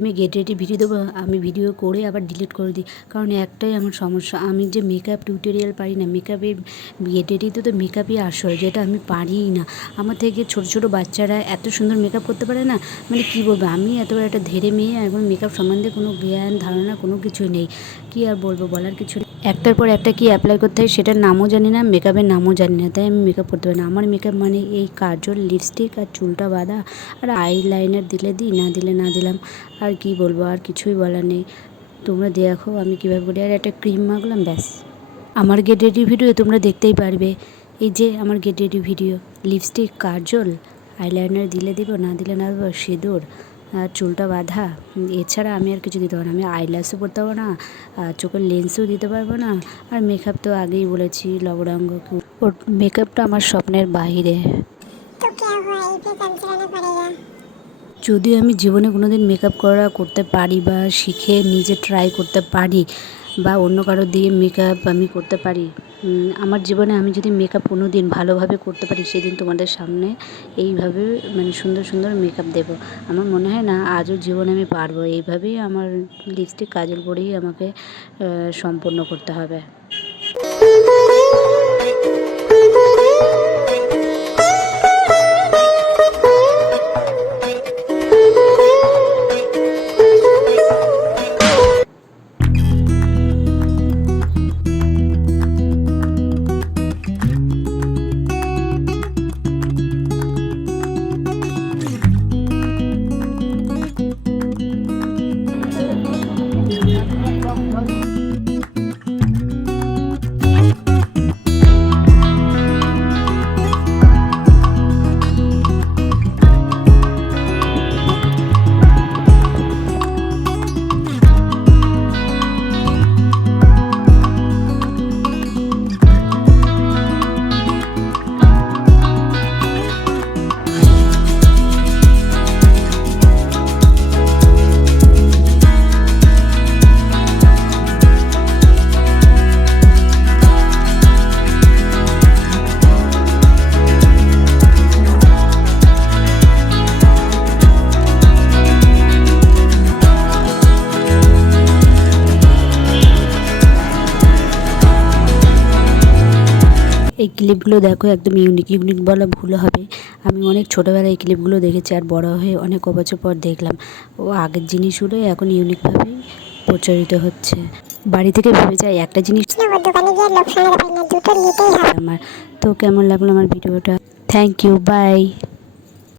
আমি get ready video দেবো, আমি ভিডিও করে আবার ডিলিট করে দিই। কারণ একটাই আমার সমস্যা, আমি যে মেকআপ টিউটোরিয়াল পারি না, মেকআপের গেট রেডিতে তো মেকআপই আসল, যেটা আমি পারিই না। আমার থেকে ছোটো ছোটো বাচ্চারা এত সুন্দর মেকআপ করতে পারে না, মানে কী বলবো, আমি এত বড় একটা ধেড়ে মেয়ে, এখন মেকআপ সম্বন্ধে কোনো জ্ঞান ধারণা কোনো কিছুই নেই। কী আর বলবো, বলার কিছু নেই। একটার পর একটা কী অ্যাপ্লাই করতে হয় সেটার নামও জানি না, মেকআপের নামও জানি না, তাই আমি মেকআপ করতে পারি না। আমার মেকআপ মানে এই কাজল, লিপস্টিক আর চুলটা বাঁধা, আর আইলাইনার দিলে দিই, না দিলে না দিলাম। আর কি বলবো, আর কিছুই বলার নেই। তোমরা দেখো আমি কীভাবে করি, আর একটা ক্রিম মাখলাম, ব্যাস। আমার গেট রেডি ভিডিও তোমরা দেখতেই পারবে। এই যে আমার গেট রেডি ভিডিও, লিপস্টিক, কাজল, আইলাইনার দিলে দিব, না দিলে না দেবো, সিঁদুর, আর চুলটা বাঁধা। এছাড়া আমি আর কিছু দিতে পারবো না। আমি আইল্যাশও পরতে পারবো না, চোখের লেন্সও দিতে পারবো না। আর মেকআপ তো আগেই বলেছি, লবডাঙ্গ। ওর মেকআপটা আমার স্বপ্নের বাহিরে। যদি আমি জীবনে কোনো দিন মেকআপ করতে পারি, বা শিখে নিজে ট্রাই করতে পারি, বা অন্য কারো দিয়ে মেকআপ আমি করতে পারি, আমার জীবনে আমি যদি মেকআপ কোনো দিন ভালোভাবে করতে পারি, সেদিন তোমাদের সামনে এইভাবে মানে সুন্দর সুন্দর মেকআপ দেবো। আমার মনে হয় না আজও জীবনে আমি পারবো। এইভাবেই আমার লিপস্টিক, কাজল পরেই আমাকে সম্পন্ন করতে হবে। এই ক্লিপগুলো দেখো, একদম ইউনিক বলা ভুল হবে। আমি অনেক ছোটোবেলায় এই ক্লিপগুলো দেখেছি, আর বড় হয়ে অনেক বছর পর দেখলাম। ও আগের জিনিসগুলোই এখন ইউনিকভাবেই প্রচলিত হচ্ছে। বাড়ি থেকে ভেবে যাই একটা জিনিস আমার। তো কেমন লাগলো আমার ভিডিওটা? Thank you, by.